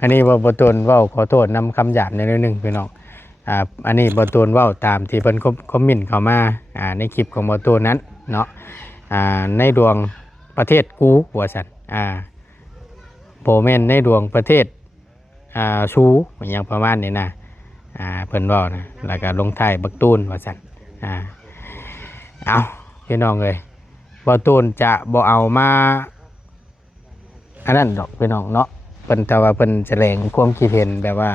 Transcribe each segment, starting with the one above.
อันนี้บ่ตูนเว้าขอโทษนำคำหยาบในนิดนึงพี่น้องอันนี้บ่ตูนเว้าตามที่เพิ่นคอมเมนต์เข้ามาในคลิปของบ่ตูนนั้นเนาะในดวงประเทศกูว่าซั่นบ่แม่นในดวงประเทศชูอย่างประมาณนี้นะเพิ่นเว้านะแล้วก็ลงท้ายบักตูนว่าซั่นเอาพี่น้องเอ้ยบ่ตูนจะบ่เอามาอันนั้นดอกพี่น้องเนาะเพิ่นแต่ว่าเพิ่นแสดงความคิดเห็นแบบว่า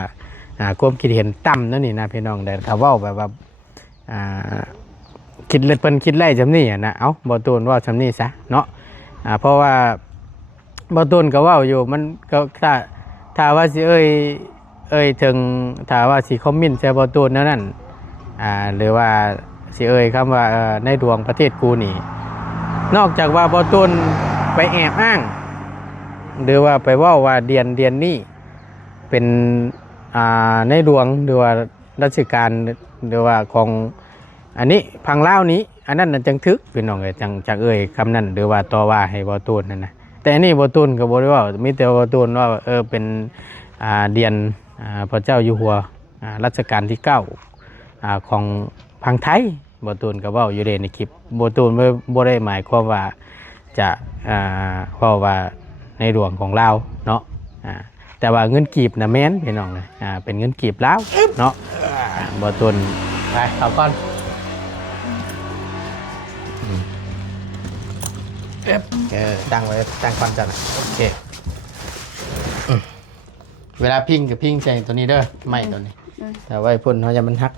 ความคิดเห็นต่ำนั่นนี่นะพี่น้องแต่ถ้าเว้าแบบว่าคิดเลยเพิ่นคิดไล่จำนี่นะเอาบ่ตูนเว้าจำนี่ซะเนาะเพราะว่าบ่ตูนก็เว้าอยู่มันก็ถ้าว่าสิเอ้ยถึงถ้าว่าสิคอมเมนต์ใส่บ่ตูนนั่นหรือว่าสิเอ้ยคำว่าในดวงประเทศกูนี่นอกจากว่าบ่ตูนไปแอบอ้างหรือว่าไปว่าเดียนนี่เป็นในหลวงหรือว่าราชการหรือว่าของอันนี้พังเล่านี้อันนั้นน่ะจังทึกเป็นน้องเลยจังเอ่ยคำนั้นหรือว่าต่อว่าให้บ่ตูนนั่นนะแต่อันนี้บ่ตูนก็บ่ได้ว่ามีแต่บ่ตูนว่าเป็นเดียนพระเจ้าอยู่หัวรัชกาลที่9ของพังไทยบ่ตูนก็เว้าอยู่ในคลิปบ่ตูนบ่ได้หมายความว่าจะว่าในหลวงของเราเนาะแต่ว่าเงินกีบนะแม่นพี่น้องเลยเป็นเงินกีบแล้วเนาะบ่ตูนไปเอาก่อนตั้งไว้ตั้งความจัดโอเคเวลาพิงกับพิงใส่ตัวนี้เด้อไม่ตัวนี้แต่ไว้พ่นเขาจะมันหัก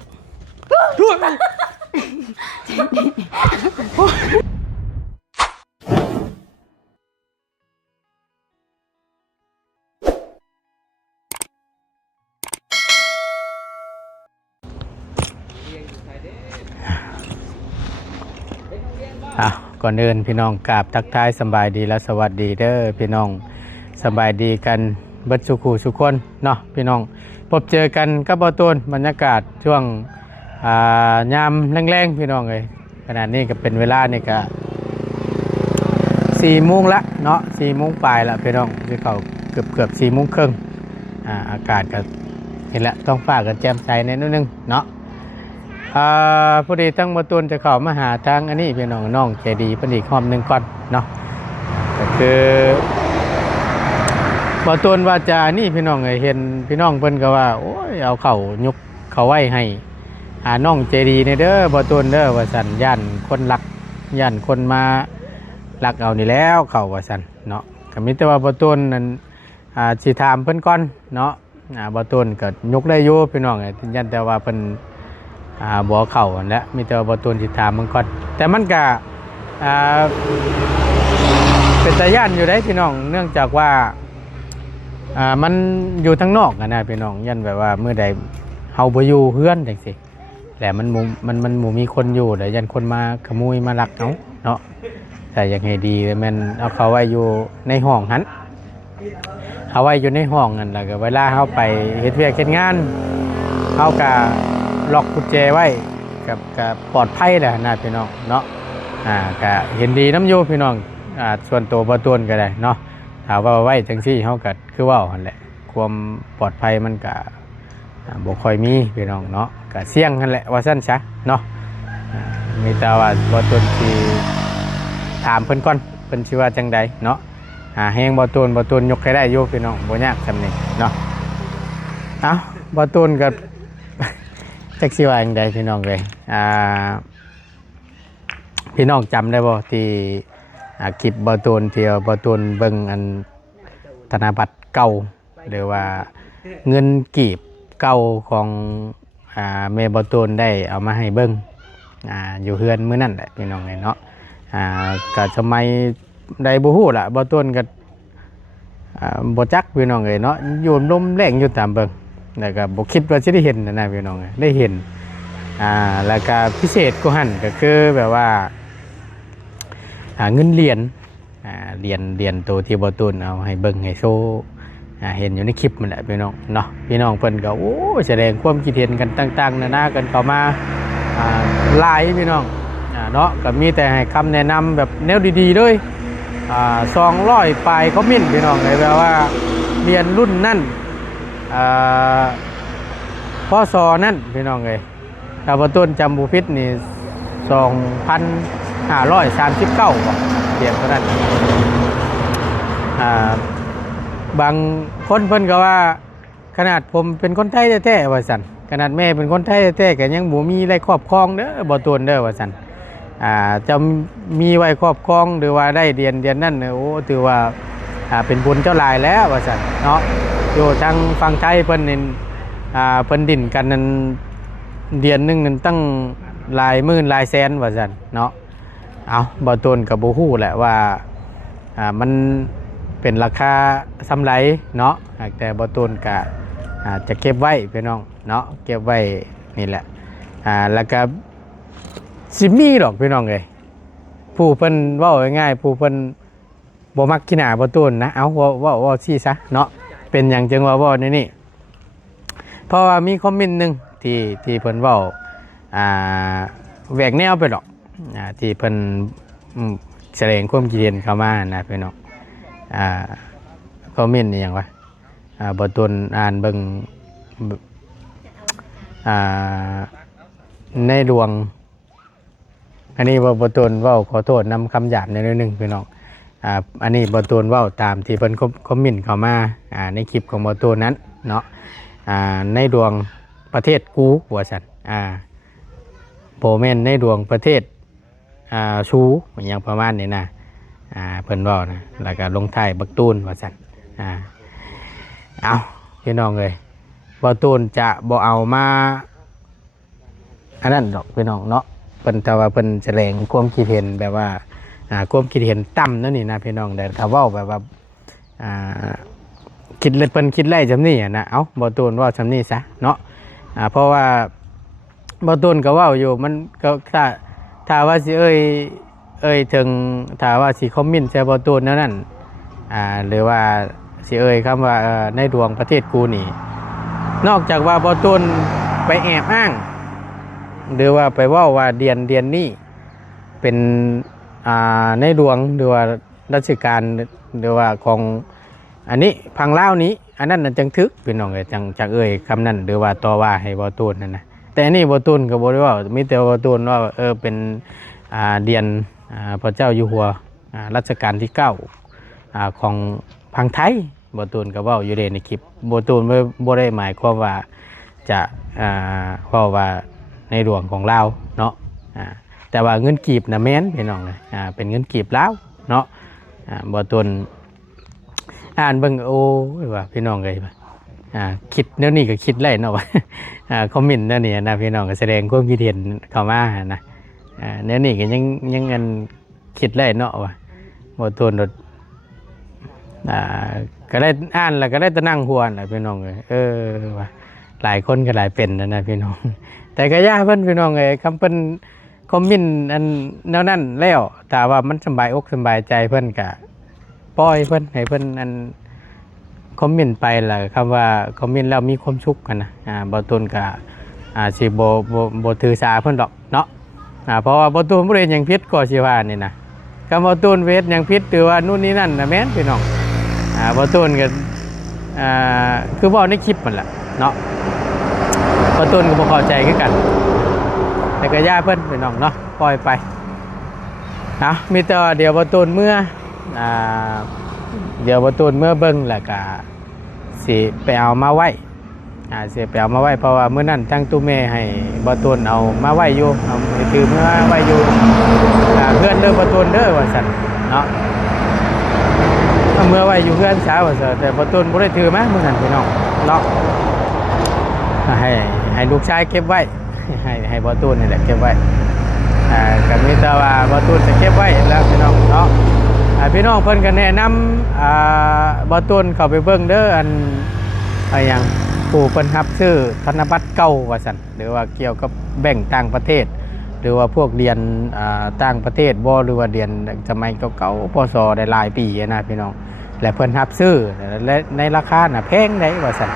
ก่อนอื่นพี่น้องกราบทักทายสบายดีและสวัสดีเด้อพี่น้องสบายดีกันเบิดสุขสุขคนเนาะพี่น้องพบเจอกันกับบ่ตูนบรรยากาศช่วงยามแรงๆพี่น้องเลยขณะนี้ก็เป็นเวลานี่ก็4 โมงละเนาะ4 โมงปลายละพี่น้องที่เขาเกือบ4 โมงครึ่งอากาศก็เห็นแล้วต้องฟ้ากันแจ่มใสนิดนึงเนาะพอดีทั้งบ่ตูนจะเข้ามาหาทางอันนี้พี่น้องใจดีพอดีคอมนึงก่อนเนาะก็คือบ่ตูนว่าจะนี่พี่น้องเห็นพี่น้องเพิ่นก็ว่าโอ้ยเอาเข้ายกเข้าไว้ให้น้องใจดีในเด้อบ่ตูนเด้อว่าซั่นย่านคนรักย่านคนมารักเอานี่แล้วเข้าว่าซั่นเนาะก็มีแต่ว่าบ่ตูนนั้นสิถามเพิ่นก่อนเนาะบ่ตูนก็ยกได้อยู่พี่น้องย่านแต่ว่าเพิ่นบ่เข้าแล้วมีแต่บ่ตูนสิถามมึงก่อนแต่มันก็เป็นตาย่านอยู่ได้พี่น้องเนื่องจากว่ามันอยู่ทางนอกนะพี่น้องยันแบบว่าเมื่อใดเฮาบ่อยู่เฮือนจังซี่แต่มันหมู่มีคนอยู่แต่ยันคนมาขโมยมาลักเอาเนาะแต่ยังไงดีมันเอาเขาไว้อยู่ในห้องหันเอาไว้อยู่ในห้องนั่นแหละก็เวลาเฮาไปเฮ็ดเวียกเฮ็ดงานเฮาก็ล็อกกุญแจไว้กับปลอดภัยแหละนะพี่น้องเนาะก็เห็นดีน้ำอยู่พี่น้องส่วนตัวบ่ตูนก็ได้เนาะถามว่าไว้จังซี่เฮาก็คือว่าหั่นแหละความปลอดภัยมันก็บ่ค่อยมีพี่น้องเนาะก็เสี่ยงนั่นแหละว่าซั่นซะเนาะมีแต่ว่าบ่ตูนสิถามเพิ่นก่อนเพิ่นสิว่าจังใดเนาะแฮงบ่ตูนยกให้ได้อยู่พี่น้องบ่ยากซำนี้เนาะบ่ตูนก็จักสิว่าจังใดพี่น้องเลยพี่น้องจำได้บ่ที่คลิปบ่ตูนที่บ่ตูนเบิ่งอันธนบัตรเก่าหรือว่าเงินกีบเก่าของแม่บ่ตูนได้เอามาให้เบิ่งอยู่เฮือนมื้อนั้นแหละพี่น้องเนาะก็สมัยใดบ่ฮู้ล่ะบ่ตูนก็บ่จักพี่น้องเนาะอยู่ลมแรงอยู่ตามเบิ่งแล้วก็บ่คิดว่าสิได้เห็นนะพี่น้องได้เห็นแล้วก็พิเศษกว่าหั่นก็คือแบบว่าเงินเหรียญตัวที่บ่ตูนเอาให้เบิ่งให้โชว์เห็นอยู่ในคลิปมันแหละพี่น้องเนาะพี่น้องเพิ่นก็โอ้แสดงความคิดเห็นกันต่างๆนานากันเข้ามาหลายพี่น้องเนาะก็มีแต่ให้คำแนะนำแบบแนวดีๆเลย200 ปลายคอมเมนต์พี่น้องเลยแบบว่าเรียนรุ่นนั่น อ่าพศนั่นพี่น้องเอ้ยถ้าบ่ต้นจำบ่ผิดนี่2539บ่เรียนเท่านั้นอ่าบางคนเพิ่นก็ว่าขนาดผมเป็นคนไทยแท้ๆว่าซั่นขนาดแม่เป็นคนไทยแท้ๆก็ยังบ่มีไว้ครอบครองเด้อบ่ต้นเด้อว่าซั่นจะมีไว้ครอบครองหรือว่าได้เดือนนั้นโอ้ถือว่าเป็นบุญเจ้าหลายแล้วว่าซั่นเนาะอยู่ทางฝั่งไทยเพิ่นนี่เพิ่นดินกันนั้นเดือนหนึงนั้นตั้งหลายหมื่นหลายแสนว่าซั่นเนาะเอาบ่ต้นก็บ่ฮู้แหละว่ามันเป็นราคาสำไรเนาะแต่บ่ต้นก็จะเก็บไว้พี่น้องเนาะเก็บไว้นี่แหละแล้วก็สิมีหรอกพี่น้องเอ้ยผู้เพิ่นเว้าง่ายๆผู้เพิ่นบ่มักขี้หน้าบ่ต้นนะเอาเว้าซี่ซะเนาะเป็นหยังจึงว่าเว้าในนี่เพราะว่ามีคอมเมนต์หนึงที่เพิ่นเว้าแหวกแนวไปหรอกที่เพิ่นแสดงความคิดเห็นเข้ามานะพี่น้องคอมเมนต์นี่หยังวะบ่ต้นอ่านเบิ่งในดวงอันนี้บ่ต้นเว้าขอโทษนำคำหยาบในนิดนึงพี่น้องอันนี้บ่ต้นเว้าตามที่เพิ่นคอมเมนต์เข้ามาในคลิปของบ่ต้นนั้นเนาะในดวงประเทศกูว่าซั่นบ่แม่นในดวงประเทศชูอย่างประมาณนี้นะเพิ่นเว้านะแล้วก็ลงท้ายบักตูนว่าซั่นเอาพี่น้องเอ้ยบ่ตูนจะบ่เอามาอันนั้นดอกพี่น้องเนาะเพิ่นแต่ว่าเพิ่นแสดงความคิดเห็นแบบว่าความคิดเห็นต่ำนั่นนี่นะพี่น้องแต่ถ้าเว้าแบบว่าคิดเลยเพิ่นคิดไล่จำนี่นะเอาบ่ตูนเว้าจำนี่ซะเนาะเพราะว่าบ่ตูนก็เว้าอยู่มันก็ถ้าว่าสิเอ้ยถึงถ้าว่าสิคอมเมนต์ใส่บ่ตูนนั่นหรือว่าสิเอ่ยคำว่าในดวงประเทศกูนี่นอกจากว่าบ่ตูนไปแอบอ้างหรือว่าไปเว้าว่าเดือนนี้เป็นในดวงหรือว่าราชการหรือว่าของอันนี้พังลาวนี้อันนั้นน่ะจังทึกพี่น้องเอ้ยจังเอ่ยคำนั้นหรือว่าต่อว่าให้บ่ตูนนั่นนะแต่อันนี้บ่ตูนก็บ่ได้ว่ามีแต่บ่ตูนว่าเป็นเดือนพระเจ้าอยู่หัวรัชกาลที่9ของพังไทยบ่ตูนก็เว้าอยู่ในคลิปบ่ตูนบ่ได้หมายความว่าจะเว้าว่าในหลวงของลาวเนาะแต่ว่าเงินกีบน่ะแม่นพี่น้องเลยเป็นเงินกีบลาวเนาะบ่ตูนอ่านเบิ่งโอ้ยว่าพี่น้องเอ้ยคิดแนวนี้ก็คิดไล่เนาะว่าคอมเมนต์แนวนี้นะพี่น้องก็แสดงความคิดเห็นเข้ามานะแนวนี้ก็ยังเงินคิดไล่เนาะว่าบ่ตูนก็ได้อ่านแล้วก็ได้ตะนั่งหัวน่ะพี่น้องเอ้ยว่าหลายคนก็หลายเป็นนะพี่น้องแต่ก็ย่าเพิ่นพี่น้องเอ้ยคำเพิ่นคอมเมนต์อันแนวนั้นแล้วถ้าว่ามันสบายอกสบายใจเพิ่นก็ปล่อยเพิ่นให้เพิ่นอันคอมเมนต์ไปล่ะคำว่าคอมเมนต์แล้วมีความสุขกันนะบ่ตูนก็สิบ่ถือสาเพิ่นดอกเนาะเพราะว่าบ่ตูนบ่ได้หยังผิดก็สิว่านี่นะคำบ่ตูนเวทหยังผิดหรือว่านู่นนี่นั่นน่ะแม่นพี่น้องบ่ตูนก็คือเว้าในคลิปนั่นแหละเนาะบ่ตูนก็บ่เข้าใจคือกันแต่ก็ย่าเพิ่นพี่น้องเนาะปล่อยไปมีแต่เดี๋ยวบ่ตูนเมื่อเดี๋ยวบ่ตูนเมื่อเบิ่งแล้วก็สิไปเอามาไว้สิไปเอามาไว้เพราะว่ามื้อนั้นทั้งตู้แม่ให้บ่ตูนเอามาไว้อยู่เอาถือเมื่อไว้อยู่เพื่อนเด้อบ่ตูนเด้อว่าซั่นเนาะเมื่อไว้อยู่เพื่อนเช้าว่าซั่นแต่บ่ตูนบ่ได้ถือมามื้อนั้นพี่น้องเนาะให้ลูกชายเก็บไว้ให้บ่ตูนนี่แหละเก็บไว้ก็มีแต่ว่าบ่ตูนจะเก็บไว้แล้วพี่น้องเนาะพี่น้องเพิ่นก็แนะนำบ่ตูนเข้าไปเบิ่งเด้ออันหยังผู้เพิ่นรับซื้อธนบัตรเก่าว่าซั่นหรือว่าเกี่ยวกับแบงก์ต่างประเทศหรือว่าพวกเรียนต่างประเทศบ่หรือว่าเรียนสมัยเก่าๆพศได้หลายปีนะพี่น้องและเพิ่นรับซื้อและในราคาน่ะแพงได้ว่าซั่น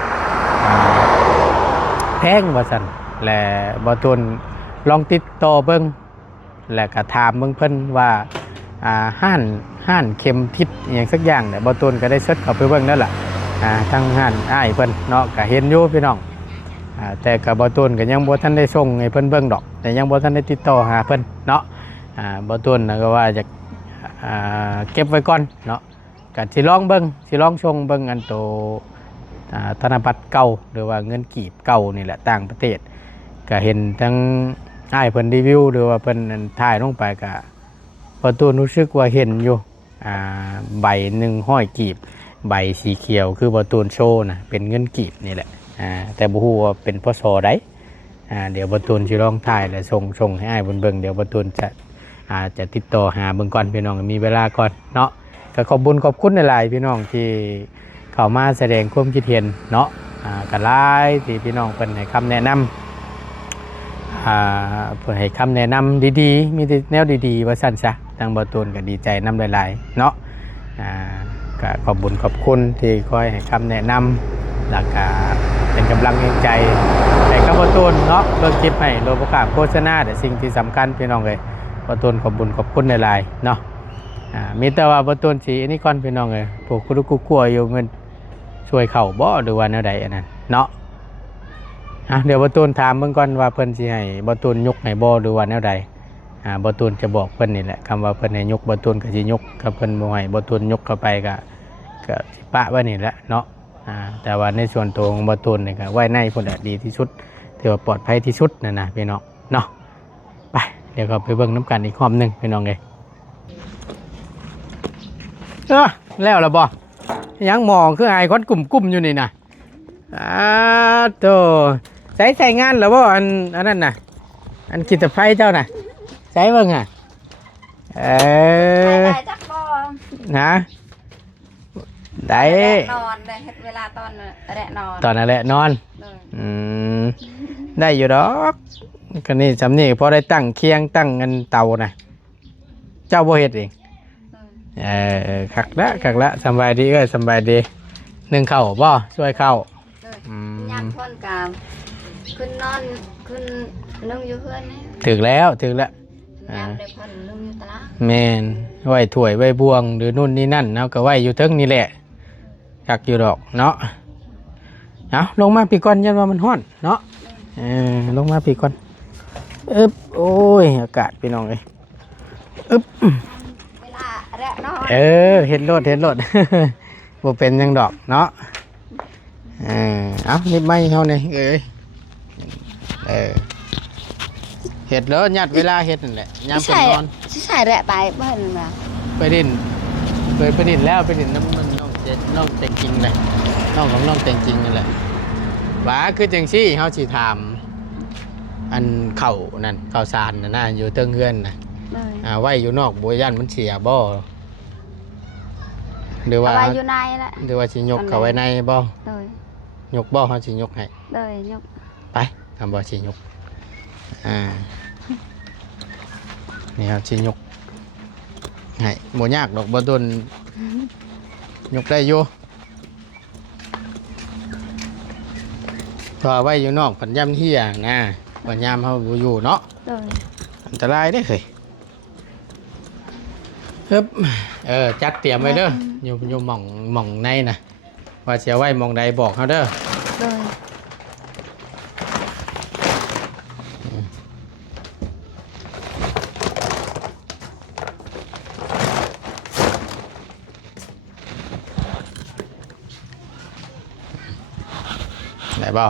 แพงว่าซั่นและบ่ตูนลองติดต่อเบิ่งและก็ถามเบิ่งเพิ่นว่าห้านเข็มทิศอย่างสักอย่างเนี่ยบ่ตูนก็ได้เสิร์ชเข้าไปเบิ่งนั่นแหละ ทั้งห้านอ้ายเพิ่นเนาะก็เห็นอยู่พี่น้องแต่ก็บ่ตูนก็ยังบ่ทันได้ส่งให้เพิ่นเบิ่งดอกแต่ยังบ่ทันได้ติดต่อหาเพิ่นเนาะบ่ตูนก็ว่าจะเก็บไว้ก่อนเนาะก็สิลองเบิ่งสิลองส่งเบิ่งอันโตธนบัตรเก่าหรือว่าเงินกีบเก่านี่แหละต่างประเทศก็เห็นทั้งอ้ายเพิ่นรีวิวหรือว่าเพิ่นถ่ายลงไปก็บ่ตูนรู้สึกว่าเห็นอยู่ใบหนึ่งห้อยกีบใบสีเขียวคือบอตูนโชว์นะเป็นเงินกีบนี่แหละแต่บุหัวาเป็นพศได้เดี๋ยวบอตูนจะลองถ่ายแล้วส่งให้อ้ายบนเบิงเดี๋ยวบอตูนจะติดต่อหาเบิงก่อนพี่น้องมีเวลาก่อนเนาะก็ขอบคุญขอบคุณหลายๆพี่น้องที่เข้ามาแสดงความคิดเห็นเนาะกันหลายที่พี่น้องเป็นให้คำแนะนำเพื่อให้คำแนะนำดีๆมีแนวดีๆว่าสั้นซะทางบอตูนก็ดีใจนำหลายๆเนาะก็ขอบคุญขอบคุณที่คอยให้คำแนะนำแล้วก็เป็นกำลังใจให้กับบอตูนเนาะเบิ่งคลิปให้โลภะโฆษณาแต่สิ่งที่สำคัญพี่น้องเลยบอตูนขอบคุญขอบคุณหลายๆเนาะมีแต่ว่าบอตูนสีนี่ก่อนพี่น้องเลยพวกคุรุกุกัวอยู่มันช่วยเข่าบ่หรือว่าแนวใดอันนั้นเนาะเดี๋ยวบอตูนถามเบิ่งก่อนว่าเพิ่นสิให้บอตูนยกให้บ่หรือว่าแนวใดบอตูนจะบอกเพิ่นนี่แหละคำว่าเพิ่นให้ยกบอตูนก็สิยกกับเพิ่นบ่ให้บอตูนยกเข้าไปก็สิปะไว้นี่แหละเนาะแต่ว่าในส่วนตัวของบอตูนนี่ก็ไว้ในพุ่นน่ะดีที่สุดถือว่าปลอดภัยที่สุดนะพี่น้องเนาะไปเดี๋ยวก็ไปเบิ่งน้ำกันอีกรอบนึงพี่น้องเอ้ยแล้วล่ะบ่ยังมองคืออายคนกลุ่มๆอยู่นี่น่ะโตใส่งานแล้วบ่อันนั้นน่ะอันกิจไฟเจ้าน่ะใช้เบิ่งอ่ะได้จักบ่นะได้นอนได้เฮ็ดเวลาตอนแระนอนตอนนั้นแหละนอนได้อยู่ดอกก็นี่สำนี่พอได้ตั้งเคียงตั้งเงินเตาน่ะเจ้าบ่เฮ็ดเองคักละสบายดีสบายดีนึ่งข้าวบ่ช่วยข้าวยามพ่นกามขึ้นนอนขึ้นนึ่งอยู่เพื่อนนี่ถึงแล้วยามได้พ่นนึ่งอยู่ตลาดแม่นไว้ถ้วยไว้บวงหรือนู่นนี่นั่นเนาะก็ไว้อยู่เทิงนี่แหละคักอยู่ดอกเนาะเอาลงมาปีก่อนยันว่ามันฮ้อนเนาะลงมาปีก่อนโอ้ยอากาศพี่น้องเอ้ยเวลาแระนอนเห็นรถบ่เป็นยังดอกเนาะเอานิดไม่เท่านี้เห็ดแล้วยัดเวลาเห็ดนั่นแหละยามเป็นนอนใช่แระไปเบิ่นมาไปดินไปดินแล้วไปดินน้ำมันน้องแต่งจริงเลยน้องของน้องแต่งจริงนั่นแหละว่าคือจังซี่เฮาสิถามอันเข่านั่นเข่าซานน่ะอยู่เทิงเฮือนน่ะไว้อยู่นอกบ่ย่านมันเสียบ่หรือว่าไว้อยู่ในแหละหรือว่าสิยกเข้าไว้ในบ่ยกบ่เฮาสิยกให้ยกไปทำบ่สิยกนี่ครับสิยกให้บ่ยากดอกบ่ต้นยกได้อยู่ต่อไว้อยู่นอกผันย่ำเที่ยนะผันย่ำเขาอยู่เนาะอันตรายได้เคยจัดเตรียมไว้เด้ออยู่หม่องในนะว่าเสียไว้หม่องใดบอกเขาเด้อไหนบ่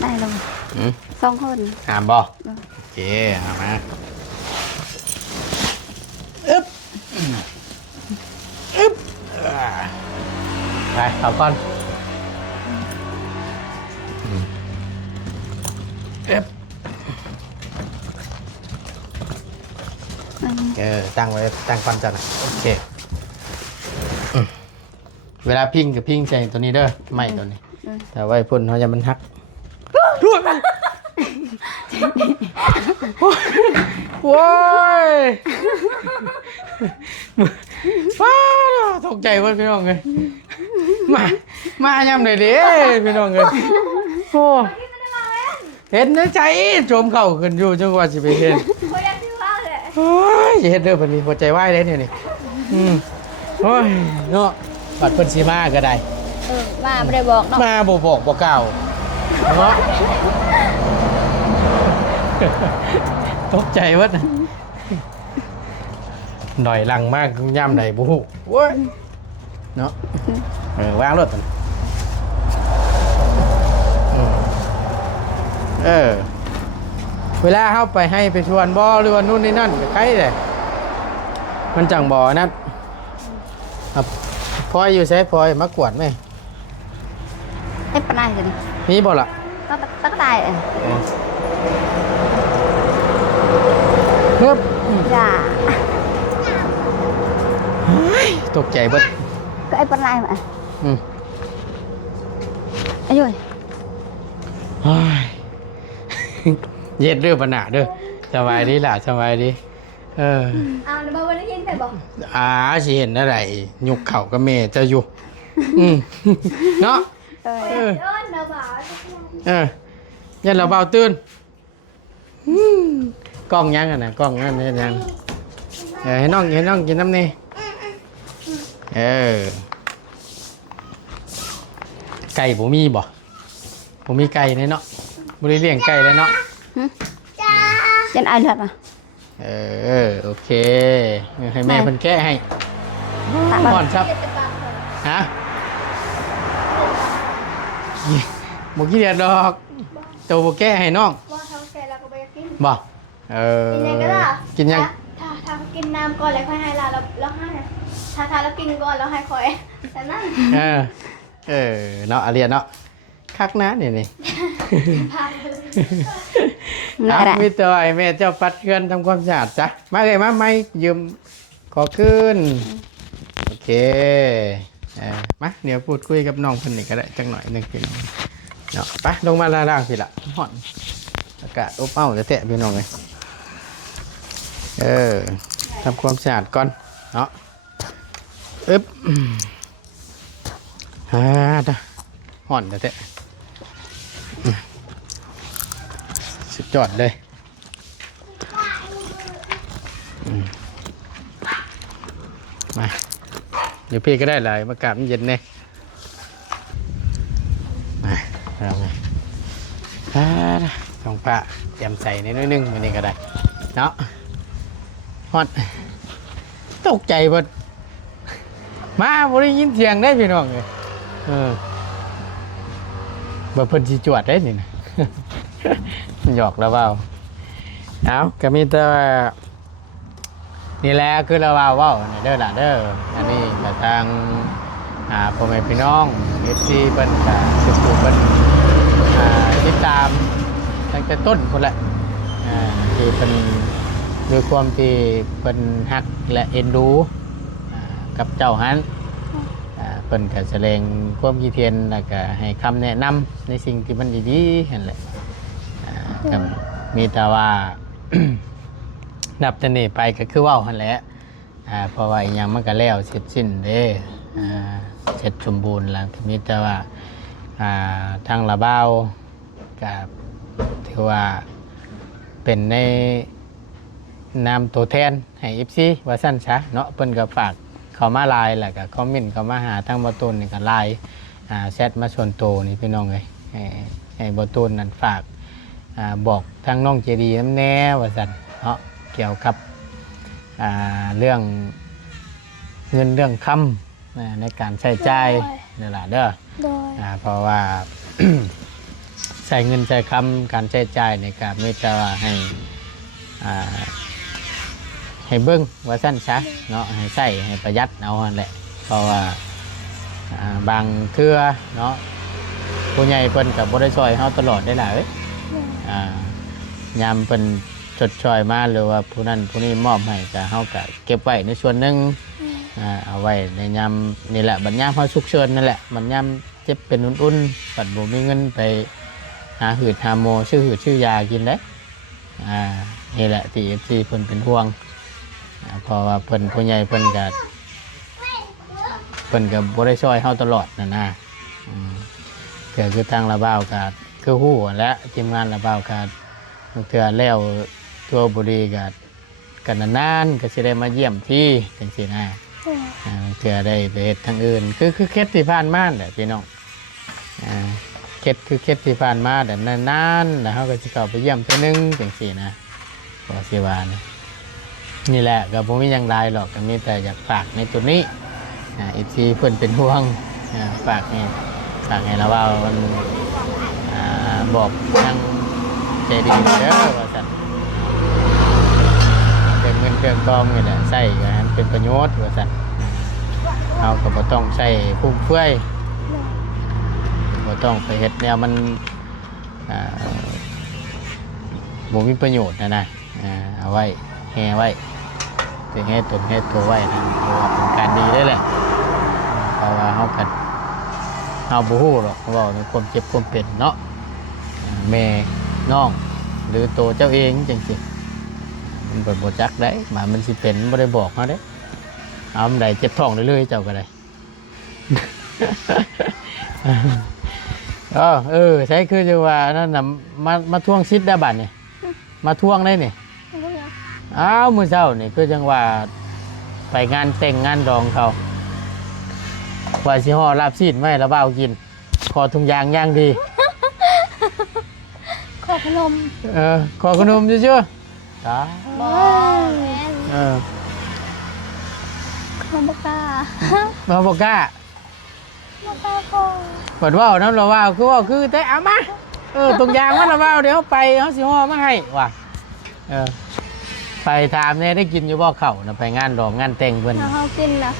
ได้ลง2 คนหามบ่โอเคหามาไปเอาก่อนตั้งไว้ตั้งก่อนจ้ะนะโอเคเวลาพิงกับพิงใจตัวนี้เด้อไม่ตัวนี้แต่ไว้พ่นเขาจะมันหักโว้ยว้าวตกใจเว้ยพี่น้องเลยมาย่ำเลยดิพี่น้องเลยโอ้เห็นในใจโจมเข่าขึ้นอยู่จังหวะสิไปเห็น โอ้ยเฮ็ดเด้อบัดนี้หัวใจวายเลยเนี่ยนี่โอ้ยเนาะบัดเพิ่นสิมาก็ได้ มาไม่ได้บอกเนาะ มาบ่บอกบ่กล่าวเนาะ ตกใจเบิดหน่อยลังมากย่ำใดบ่ฮู้โว้ยเนาะวางรถมันเวลาเข้าไปให้ไปชวนบ่หรือว่านู่นนี่นั่นก็ใครเลยมันจังบ่นั่นครับพลอยอยู่ใช้พลอยมากวดไหม ไอ้ปนายกันนี่ มีบ่ล่ะ ก็ตักตาย เพิ่ม จ้า ตกใจเบิด ก็ไอ้ปนายมา อืม ไอ้ยุ้ย เฮ้ยเย็ดเด้อปัญหาเด้อสบายดีล่ะสบายดีเดี๋ยวมาวันนี้ยินไปบอก สิเห็นอะไรยุกเข่ากับเมย์จะอยู่เนาะยันเราเบาตื่นกล้องยังอ่ะนะกล้องนั่นนี่ยังให้น้องกินน้ำนี่ไก่ผมมีบ่ผมมีไก่ในเนาะบริเลี้ยงไก่เลยเนาะยันไอ้เลือดมาโอเคให้แม่เพิ่นแก้ให้ก่อนครับฮะบ่กี่เดือนดอกตัวบ่แก้ให้น้องว่าเขาแก่แล้วก็ไปกินบ่กินยังก็ได้ กินยังถ้ากินน้ำก่อนแล้วค่อยให้เราให้ถ้าเรากินก่อนแล้วให้คอยแต่นั่นเนาะอาเรียนเนาะคักนะนี่มีตัวไอ้แม่เจ้าปัดเกินทำความสะอาดจ้ะมาเลยมาไม่ยืมขอขึ้นโอเคมาเดี๋ยวพูดคุยกับน้องคนนี้ก็ได้จังหน่อยหนึ่งพี่น้องเนาะไปลงมาล่างสิละห่อนอากาศอบอ้าวจะแตะพี่น้องเลยทำความสะอาดก่อนเนาะห่อนจะแตะสุดยอดเลยมาเดี๋ยวพี่ก็ได้เลยอากาศมันเย็นเนี่ยมาเราไงท้องฟ้าแจ่มใสนิดนึงวันนี้ก็ได้เนาะฮอตตกใจหมดมาบ่ได้ยินเสียงได้พี่น้องเลยบ่เพิ่นสิจวดได้นี่นะหยอกแล้วเปล่าเอาก็มีแต่ว่านี่แหละคือเราว่าเด้อล่ะเด้ออันนี้กับทางพ่อแม่พี่น้องFCเพิ่นก็สุขุเพิ่นติดตามตั้งแต่ต้นคนละที่เป็นด้วยความที่เป็นฮักและเอ็นดูกับเจ้าฮันเป็นการแสดงความคิดเห็นแล้วก็ให้คำแนะนำในสิ่งที่มันดีๆนั่นแหละมีแต่ว่า นับแต่นี้ไปก็คือว่าวหันแหละเพราะว่าอย่างมันก็แล้วเสร็จสิ้นเด้เสร็จสมบูรณ์แล้วมีแต่ว่าทางระเบ้ากับถือว่าเป็นในนามตัวแทนให้ FC ว่าสั้นซะเนาะเพิ่นก็ฝากเขามาไลน์แล้วก็คอมเมนต์เขามาหาทางบ่ตูนนี่ก็ไลน์แชทมาชวนโตนี่พี่น้องเอ้ยให้บ่ตูนนั่นฝากบอกทางน้องเจดีน้ำแน่ว่าซั่นเนาะเกี่ยวกับเรื่องเงินเรื่องคำในการใช้จ่ายนี่ล่ะเด้อเพราะว่า ใช้เงินใช้คำการใช้จ่ายในการไม่จะว่าให้เบิ้งว่าสั้นช้าเนาะให้ใส่ให้ประหยัดเอาแหละเพราะว่าบางเทื่อเนาะผู้ใหญ่เพิ่นกับบริษัทเขาตลอดได้หลายยามเพิ่นชดช่วยมาหรือว่าผู้นั้นผู้นี้มอบให้ก็เขาก็เก็บไว้ในส่วนหนึ่งเอาไว้ในยามนี่แหละบัดยามเขาฉุกเฉินนั่นแหละบัดยามเจ็บเป็นอุ่นๆบัดบ่มีเงินไปหาหืดหาโมชื่อหืดชื่อยากินได้นี่แหละที่ FC เพิ่นเป็นห่วงเพราะว่าเพิ่นผู้ใหญ่เพิ่นก็บ่ได้ช่วยเฮาตลอดนะก็คือทางระเบ้าก็คือฮู้และทีมงานระเบ้าก็เทื่อแล้วทั่วบุรีก็ กันนานๆก็สิได้มาเยี่ยมที่จังซี่นะเพื่อได้ไปเฮ็ดทางอื่นคือเคสที่ผ่านมาแหละพี่น้องเคสคือเคสที่ผ่านมาแต่นานๆแล้วเฮาก็สิเข้าไปเยี่ยมเทื่อนึงจังซี่นะก็สิว่านี่แหละก็บ่มีหยังหลายหรอกก็มีแต่อยากฝากในตัวนี้อีกทีเพิ่นเป็นห่วงฝากให้เราว่ามันบอกทางใจดีเด้อว่าซั่นเป็นเงินเครื่องกองนี่แหละใช้กันเป็นประโยชน์ว่าซั่นเราก็บ่ต้องใช้ฟุ่มเฟือยบ่ต้องไปเฮ็ดแนวมันบ่มีประโยชน์นะเอาไว้แห่ไว้ถึงให้ตนให้ตัวไว้นะเพราะว่าเป็นการดีได้แหละเพราะว่าเขากันเขาบูฮู้หรอกเพราะว่าเป็นความเจ็บความเป็นเนาะแม่น้องหรือตัวเจ้าเองจริงๆมันเป็นโบจักได้มามันสิเป็นไม่ได้บอกเขาได้เอามันได้เจ็บท้องเรื่อยๆเจ้าก็ได้ ใช่คือจะว่านั่นน่ะมาทวงชิดได้บัดนี่มาทวงได้นี่อ้าวมื้อเช้านี่คือจังว่าไปงานแต่งงานดองเขาว่าสิห่อลาบซีดไม่ละเบ้ากินขอถุงยางย่างดี ขอขนม ขอขนมเชื่อๆจ้า บ่แม่นขนมบ่กล้า มาบอกกล้า บ่กล้าพอ เปิดว่าวน้ำละว่าวคือแต่เอามาถุงยางมันละว่าวเดี๋ยวไปเขาสิห่อมาให้ว่ะไปถามเนี่ยได้กินอยู่บ่เข่านะไปงานดองงานแต่งเพิ่น ถ้าเฮากินนะ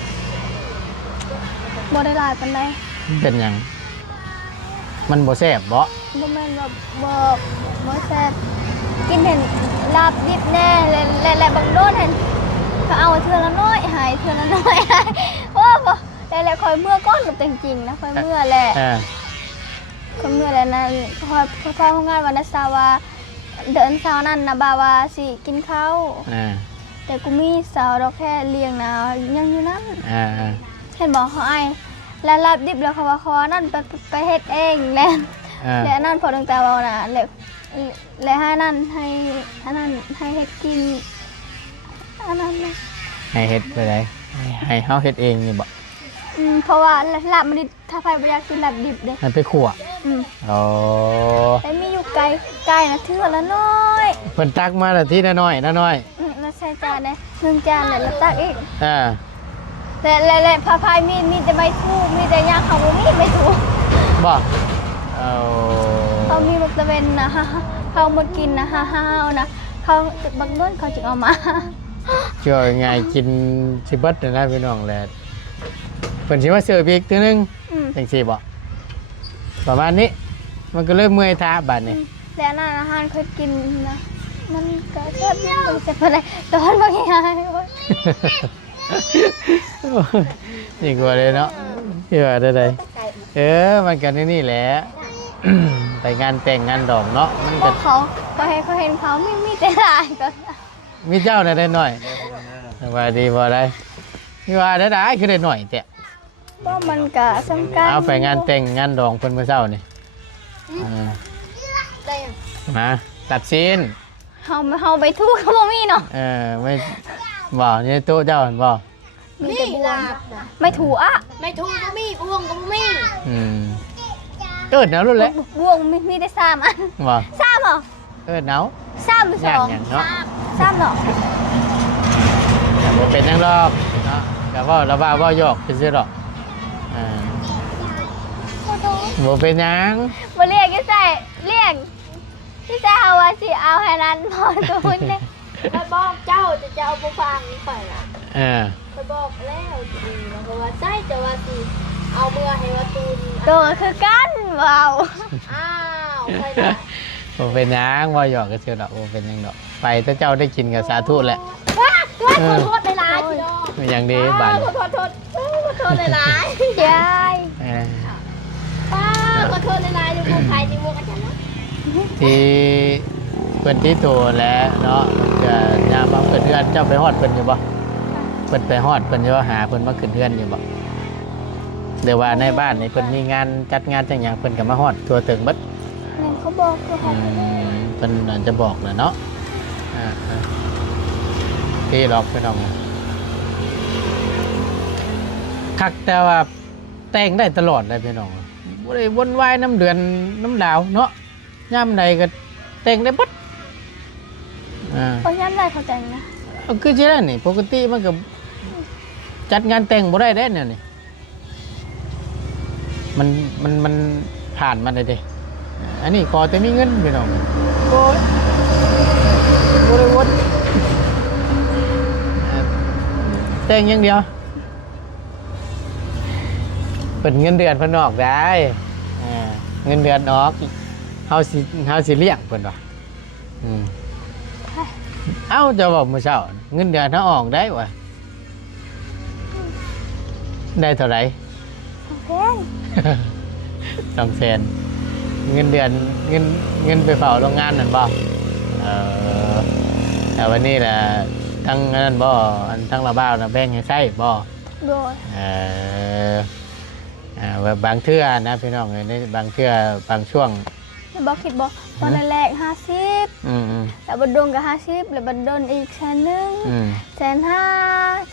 บ่ได้หลายปานใด เป็นหยังมันบ่แซ่บบ่ บ่แม่นว่าบ่แซ่บกินเห็นลาบดิบแน่และบางโดนเห็นเขาเอาเทื่อละน้อยหายเทื่อละน้อยโอ้บ่แต่คอยเมื่อก้อนมันจริงๆนะคอยเมื่อแหละคอยเมื่อแล้วนะคอยทำงานวันนัสาวาเดินเช้านั่นนะบาวาสิกินข้าวแต่กูมีสาวเราแค่เลี้ยงนะยังอยู่นั่นเห็นบอกเขาไอแล้วรับดิบแล้วเขาว่าคอนั่นไปเฮ็ดเองแล้วและนั่นพอตั้งแต่ว่านะและให้นั่นให้อันนั้นให้เฮ็ดกินอันนั้นนะ ให้เฮ็ดไปไหนให้เฮาเฮ็ดเองนี่บ่ เพราะว่าลาบมันดิถ้าใครไม่อยากกินลาบดิบเด้ มันไปขั่วอ๋อ แต่มีอยู่ไกลนะเทื่อละน้อย เพิ่นตักมาแต่ที่น้อยๆน้อย แล้วใส่จานเลย1 จานเลยแล้วตักอีก และพาพายมีแต่ใบทูมีแต่ย่างเขามีใบทู บ่เอา เขามีบักตะเวนนะเขามากินนะนะเขาบางโน้นเขาจึงเอามา เชื่อไงกินสิเบิดนะพี่น้องแหละเพิ่นสิมาเสิร์ฟอีกทีนึงจังซี่บ่ประมาณนี้มันก็เริ่มเมื่อยท้าบัดนี้ แต่นั่นอาหารเคยกินนะมันก็แซ่บนิดนึงแต่พอได้ตอนบางอย่าง นี่กว่าเลยเนาะที่ว่าได้มันกันนี่แหละ ไปงานแต่งงานดอกเนาะมันก็ เขาเห็นเขามีแต่ลายก็ มีเจ้าได้หน่อยว่าดีบ่ได้ที่ว่าได้คือได้หน่อยแต่ ก็มันก็สำคัญ เอาไปงานแต่งงานดองเพิ่นเมื่อเช้านี่มาตัดชิ้น เฮาไปทูเขาบ่มีเนาะ ไม่บ่นี่โต๊ะเจ้าเห็นบ่ มีแต่บวงไม่ถูอ่ะ ไม่ถูกก็มีบวงก็มี เอิดหนาวรุ่นแหละ บวงมีแต่3 อัน บ่ 3เหรอ เอิดหนาว 3หรือ ยาก 2 หยังเนาะ 3เหรอ แต่บ่เป็นหยังหรอกเนาะก็ว่าระบาบ่ยอกซื่อๆหรอกบ่เป็นหยัง บ่เรียกอยู่ใส่เรียกที่จะเอาว่าสิเอาให้นั้นพอตูนเนี่ย ไปบอกเจ้าจะเอาไปฟังไปล่ะ เออ ไปบอกแล้วจริงแล้วก็ว่าใจจะว่าสิเอาเมื่อให้ว่าตูน ตัวคือกันเบา อ้าวไปได้ บ่เป็นหยังบ่ยอกก็ซื่อดอกบ่เป็นหยังดอกไปถ้าเจ้าได้กินก็สาธุแหละ ว้าขอโทษในร้านพี่น้อง เป็นอย่างดีบาด ขอโทษในร้าน ยาย ป้าขอโทษในร้านอยู่ใครในวงอาจารย์นะ ที่เพิ่นที่โตแล้วเนาะก็ยามมาเพิ่นเฮือนเจ้าไปฮอดเพิ่นอยู่บ่เพิ่นไปฮอดเพิ่นอยู่หาเพิ่นมาขึ้นเฮือนอยู่บ่เดี๋ยวว่าในบ้านนี่เพิ่นมีงานจัดงานจังหยังเพิ่นก็มาฮอดทั่วถึงเบิด นั่นเขาบอกคือเขา เพิ่นน่าจะบอกแหละเนาะ ติหรอกพี่น้องคักแต่ว่าแต่งได้ตลอดเลยพี่น้องบ่ได้วนวายน้ำเดือนน้ำดาวเนาะย่ำใดก็แต่งได้ปัดเพราะย้ำได้เขาแต่งนะ คือใช่แล้วนี่ปกติมันก็จัดงานแต่งบ่ได้ได้เนี่ยนี่มันผ่านมาได้เด้อันนี้ขอแต่มีเงินพี่น้องโอ้ยบ่ได้วนแต่งอย่างเดียวเป็นเงินเดือนเพิ่นออกได้เงินเดือนออกเฮาสิเลี้ยงเพิ่นว่าเอ้าจะบอกมื้อเช้าเงินเดือนเฮาออกได้วะได้เท่าไหร่ เพลง 200,000เงินเดือนเงินไปเฝ้าโรงงานนั่นบ่แต่วันนี้ล่ะทั้งนั้นบ่อันทั้งระบ้าวน่ะแบ่งให้ใช้บ่โดยแบบบางเทื่อนะพี่น้องในบางเทื่อบางช่วงบอกคิดบอกตอนแรก50แล้วบัดดงก็50แล้วบัดดนอีก150,000 150,000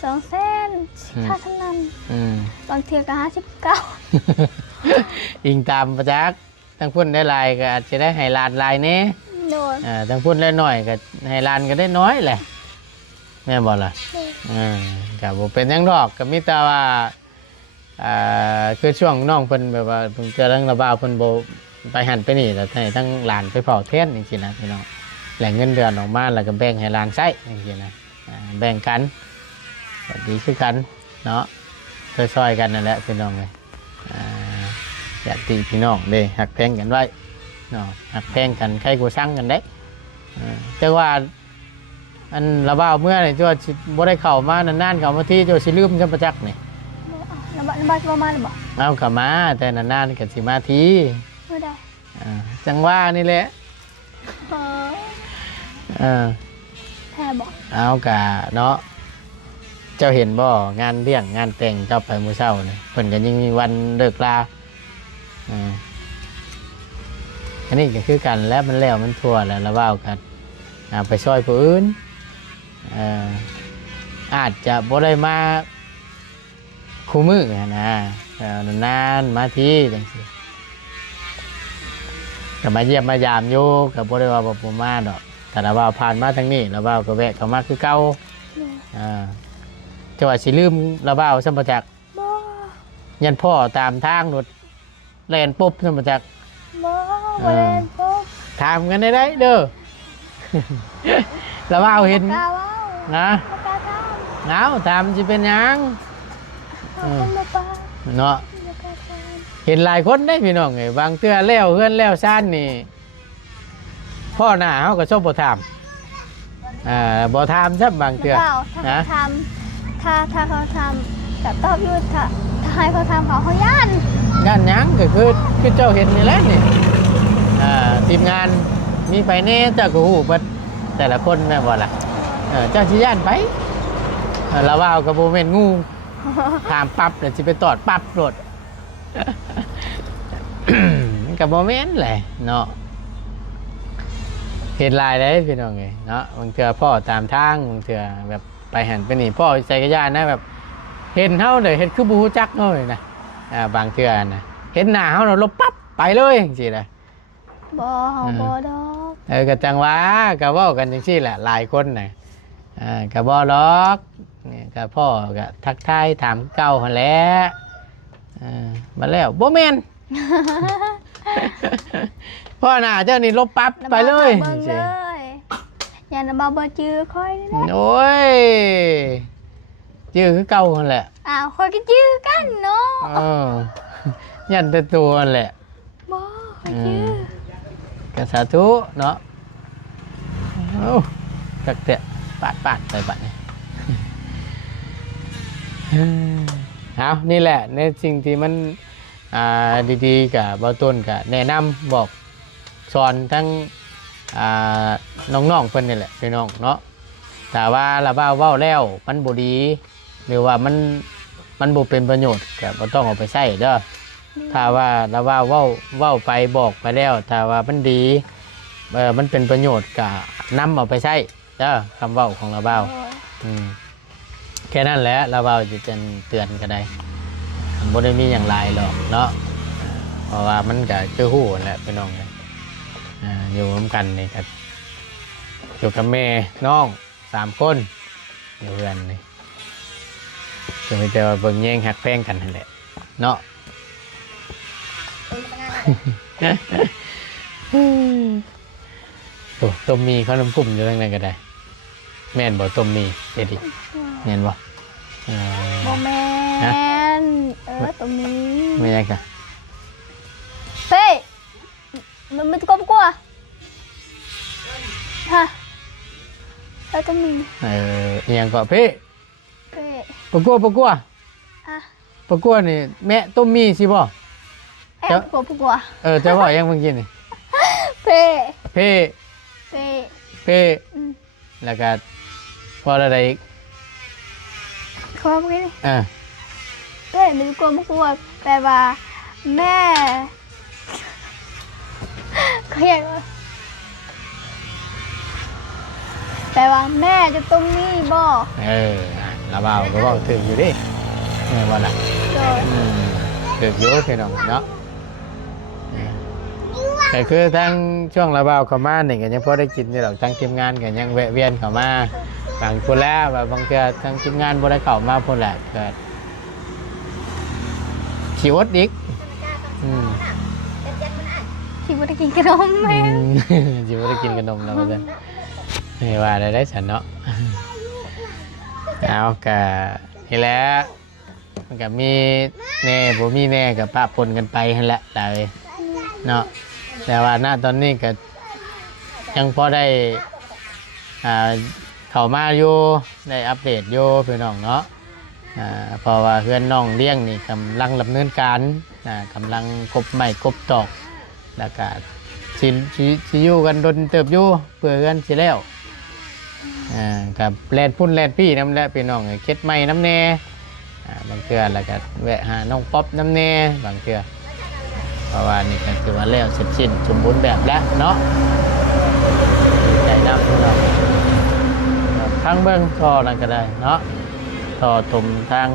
200,000ค่าทั้งนั้นบางเทื่อก็59อิงตามประจักษ์ทั้งพุ่นได้ลายก็อาจจะได้ให้ลานลายนี้โดยทั้งพุ่นได้น้อยก็ให้ลานก็ได้น้อยแหละแม่บอกล่ะกับเป็นยังดอกก็มีแต่ว่าคือช่วงน้องเพิ่นแบบว่าเพิ่นเจอเรื่องระบาดเพิ่นโบไปหันไปนี่แล้วให้ทั้งหลานไปเผาเทียนจริงๆนะพี่น้องแหล่งเงินเดือนออกมาแล้วก็แบ่งให้หลานใช้จริงๆนะแบ่งกันดีคือกันเนาะซอยๆกันนั่นแหละพี่น้องเลยอยากตีพี่น้องเด้หักแพงกันไว้เนาะหักแพงกันใครกูสั่งกันได้แต่ว่าอันระบาดเมื่อไหร่ที่ว่าบ่ได้เข้ามานานๆเข้ามาที่จะสิลืมกันประจักษ์นี่น้ำบ้านมาหรือเปล่าเอาเข้ามาแต่นานๆกันสิมาทีไม่ได้จังว่านี่แหละแพ้บอกเอากะเนาะเจ้าเห็นบ่งานเลี้ยงงานแต่งเจ้าไปมื้อเช้านี่เพิ่นก็ยังมีวันเลิกลาอันนี้ก็คือกันแล้วมันแล้วมันทั่วแล้วระเบ้ากันไปช่วยผู้อื่นอาจจะบ่ได้มาคู่มือนะนานมาทีจังซี่ก็มาเยี่ยมมายามอยู่กับบ่ได้ว่าบ่มาดอกแต่ระเบ้าผ่านมาทางนี้ระเบ้าก็แวะเข้ามาคือเก่าจังว่าสิลืมระเบ้าซั่นบ่จักยันพ่อตามทางรถแล่นปุ๊บซั่นบ่จักแล่นปุ๊บถามกันได้เด้อระเบ้าเห็นนะเงาตามสิเป็นหยังเนาะเห็นหลายคนได้พี่น้องไงบางเทื่อแล้วเฮือนแล้วซ่านนี่พ่อหน้าเขาก็ชอบบ่ถามบ่ถามซะบางเทื่อนะถ้าเขาทำแต่ตอบอยู่ถ้าให้เขาทำเขาย่านหยังก็คือเจ้าเห็นนี่แหละนี่ทีมงานมีไปแน่เจ้าก็ฮู้เบิดแต่ละคนแม่นบ่ล่ะเจ้าสิย่านไปละว่าวก็บ่แม่นงูถามปั๊บเดี๋ยวจะไปตอดปั๊บรถกับโมเมนต์แหละเนาะเห็นลายได้พี่น้องไงเนาะบางเทื่อพ่อตามทางบางเทื่อแบบไปหันไปนี่พ่อใส่กระยานนะแบบเห็นเท่าเลยเห็นคือบูจักเลยนะบางเทื่อนะเห็นหน้าเขาเราลบปั๊บไปเลยจริงๆนะบ่ดอกกะจังว่ากับว่ากันจริงๆแหละหลายคนนะกับบ่ดอกนี่กับพ่อกับทักทายถามเก่าหันแล้วมาแล้วโบแมนพ่อหน้าเจ้านี่ลบปั๊บไปเลยอย่ามาบ่จื้อค่อยนะโอ้ยจื้อคือเก่าหันแหละค่อยก็จื้อกันเนาะยันแต่ตัวแหละบ่ค่อยจื้อกันสาธุเนาะจักเตะปาดไปบัดนี่เอานี่แหละในสิ่งที่มันดีๆกับเบาต้นกับแนะนำบอกสอนทั้งน้องๆเพิ่นนี่แหละพี่น้องเนาะแต่ว่าเราเว้าแล้วมันบ่ดีหรือว่ามันบ่เป็นประโยชน์ก็บ่ต้องเอาไปใช้เด้อถ้าว่าเราเว้าไปบอกไปแล้วถ้าว่ามันดีมันเป็นประโยชน์ก็นำเอาไปใช้เด้อคำเว้าของเราเว้า แค่นั้นแหละเราเบาจะเตือนก็ได้บ่ได้มีอย่างไรหรอกเนาะเพราะว่ามันก็คือหู้แหละพี่น้องเลยอยู่ร่วมกันนี่ครับอยู่กับแม่น้อง3 คนอยู่เพื่อนนี่จะไปเจอเบิ่งแย่งหักแพงกันนั่นแหละเนาะ โอ้ต้มมีข้าวน้ำกุ้มอยู่ตรงนั้นก็ได้แม่นบ่ต้มมีเด็ดดิแม่นบ่โมแมนตรงนี้ ไม่ยังค่ะ เฮ้ยมันกลมกว่าฮะแล้วตรงนี้ยังก็พี่ เฮ้ยปะกัวฮะปะกัวนี่แม่ต้มมีสิบ่ปะกัวเจ้าว่ายังเมื่อกี้นี่เพ่เพ่แล้วก็พออะไรอีกขอเมื่อกี้นี่เพ่มันกลมกว่าแปลว่าแม่เขาอยากแปลว่าแม่จะต้มนี่บ่ระเบาก็บอกถึงอยู่ดิว่าล่ะถึงอยู่พี่น้องเนาะแต่คือทั้งช่วงระเบาเข้ามาเนี่ยก็ยังพอได้กินนี่หรอกทั้งทีมงานก็ยังแวะเวียนเข้ามาบางคนแล้วแบบบางทีทั้งทีมงานบ่ได้เข้ามาพุ่นแหละเกิดขี้อดอีกที่บ่ได้กินขนมแม่ที่บ่ได้กินขนมแล้วว่าซั่นไม่ว่าได้ฉันเนาะเอากะนี่แหละมันก็มีแน่บ่มีแน่กับปะปนกันไปนั่นแหละเลยเนาะแต่ว่าณตอนนี้ก็ยังพอได้เข้ามาอยู่ได้อัปเดตอยู่พี่น้องเนาะเพราะว่าเพื่อนน้องเลี้ยงนี่กำลังดำเนินการกำลังกบไม้กบตอกแล้วก็สิอยู่กันดนเติบอยู่เพื่อกันสิแล้วกับแลนพุ่นแลนพี่น้ำแหละพี่น้องเค็ดไม้น้ำแน่บางเทื่อแล้วก็แวะหาน้องป๊อปน้ำแน่บางเทื่อเพราะว่านี่ก็คือว่าแล้วเสร็จสิ้นสมบูรณ์แบบแล้วเนาะใจน้ำพี่น้องทั้งเบื้องท่อนั่นก็ได้เนาะท่อถมทาง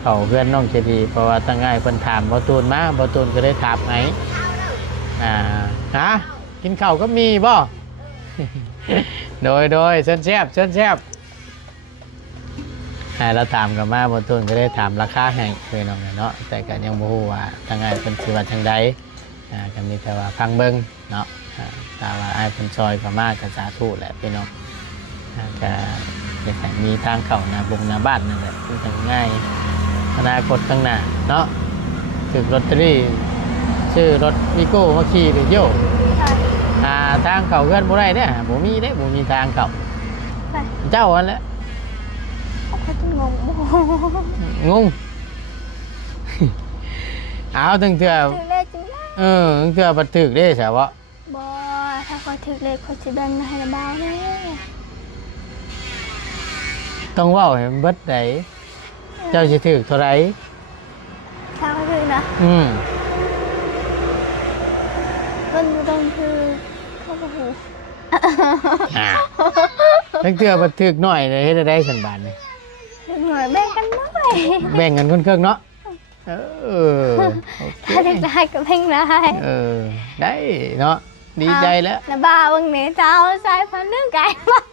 เขาเพื่อนน้องเจดีเพราะว่าตั้งง่ายเพิ่นถามบ่ตูนมาบ่ตูนก็ได้ถามไหนกินข้าวก็มีบ่ โดยเชิญแซ่บเราถามกับมาบนต้นก็ได้ถามราคาให้เคยน้องเนาะแต่ก็ยังบ่ฮู้ว่าทางไงเป็นสิว่าทางใดก็มีแต่ว่าฟังเบิ่งเนาะถ้าว่าไอ้เพิ่นซอยก็มาก็สาธุแหละพี่น้องก็จะมีทางเข้าหน้าบุงหน้าบ้านนั่นแหละคือง่ายอนาคตข้างหน้าเนาะถึงลอตเตอรี่ชื่อรถวิโก้มาขี่หรือโยทางเข้าเพื่อนบ่ได้เนี่ยบ่มีทางเข้าเจ้าอันแหละงงเอาถึงเถื่อถึงเถื่อบัดถึกได้ใช่ปะบ่ถ้าคอยถึกเลยคอยจะแบ่งให้ระบายเลยต้องว่าเห็นเบิดไหนเจ้าจะถึกเท่าไรถ้าคอยถึกนะมันต้องคือเข้าไปหูถึงเถื่อบัดถึกหน่อยเลยให้ได้สันบาทเลยหน่อยแบ่งกันหน่อยแบ่งกันคนเครื่องเนาะถ้าได้ก็แบ่งได้ได้เนาะดีใจแล้วนะบ้าบางเนี่ยเจ้าใส่พันนึ่งไก่บ้าน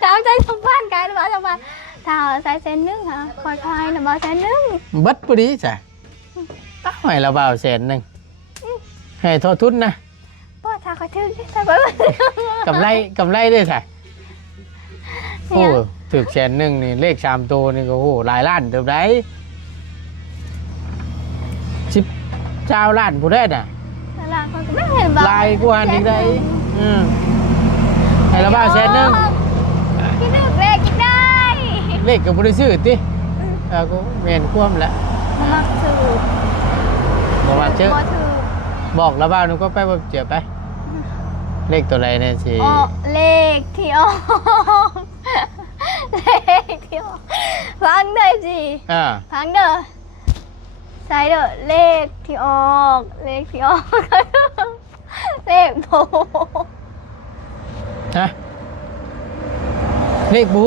เจ้าใจชาวบ้านไก่หรือเปล่าชาวบ้านเจ้าใส่เส้นนึ่งค่ะคอยคอยนะบ้าเส้นนึ่งบัดพอดีจ้ะตั้งให้เราบ่าวเส้นหนึ่งให้ทอทุนนะป้าชาคอยทึ่งใช่ไหมกำไรด้วยจ้ะโอ้ถึกแสนหนึ่งนี่เลข3 ตัวนี่ก็โหหลายล้านเท่าไร10 เจ้าล้านผู้ได้น่ะล้านคนก็ไม่เห็นบ้าลายกูหันอีกได้ให้ละบ้าแสนหนึ่งกินเลขกินได้เลขกับบริสุทธิ์ติกูเมนคว่ำแล้วมักถือบอกเจอบอกละบ้าหนูก็ไปเจ็บไปเลขตัวไรเนี่ยสิเลขที่ออกเลขที่ออกฟังได้สิฟังเด้อใส่เด้อเลขที่ออกเลขฮะ เลขบู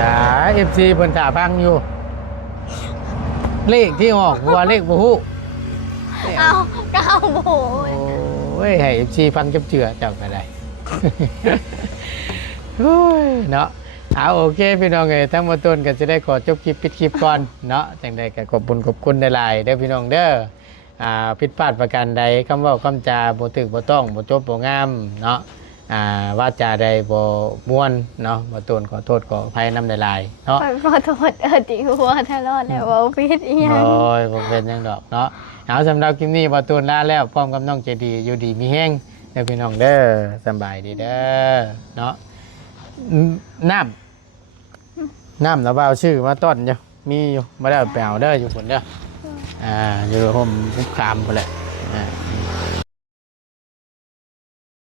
จ้า FC เพิ่นถ่าฟังอยู่ เลขที่ออกว่าเลขบู เอาก็เอาโบย โอ้ยให้ FC ฟังจับเจือเจ้าก็ได้ โอ้ยเนาะเอาโอเคพี่น้องเอ้ยทั้งหมดต้นก็จะได้ขอจบคลิปปิดคลิปก่อนเนาะจังใดก็ขอบคุณหลายๆเด้อพี่น้องเด้อผิดพลาดประการใดคำเว้าคำจาบ่ถูกบ่ต้องบ่จบบ่งามเนาะวาจาใดบ่ม่วนเนาะบ่ต้นขอโทษขออภัยนำหลายๆเนาะ ขอโทษติหัวตลอดแล้วว่าผิดอีหยัง โอ้ยบ่เป็นหยังดอกเนาะเอาสำหรับคลิปนี้บ่ต้นลาแล้วพร้อมกับน้องเจดีอยู่ดีมีแฮงเด้อพี่น้องเด้อสำบายดีเด้อเนาะน้ำแล้วว่าเอาชื่อมาต้นอยู่มีอยู่บ่ได้เอาไปเอาเด้ออยู่พุ่นเด้ออยู่ห่มคุกคามพุ่นแหละ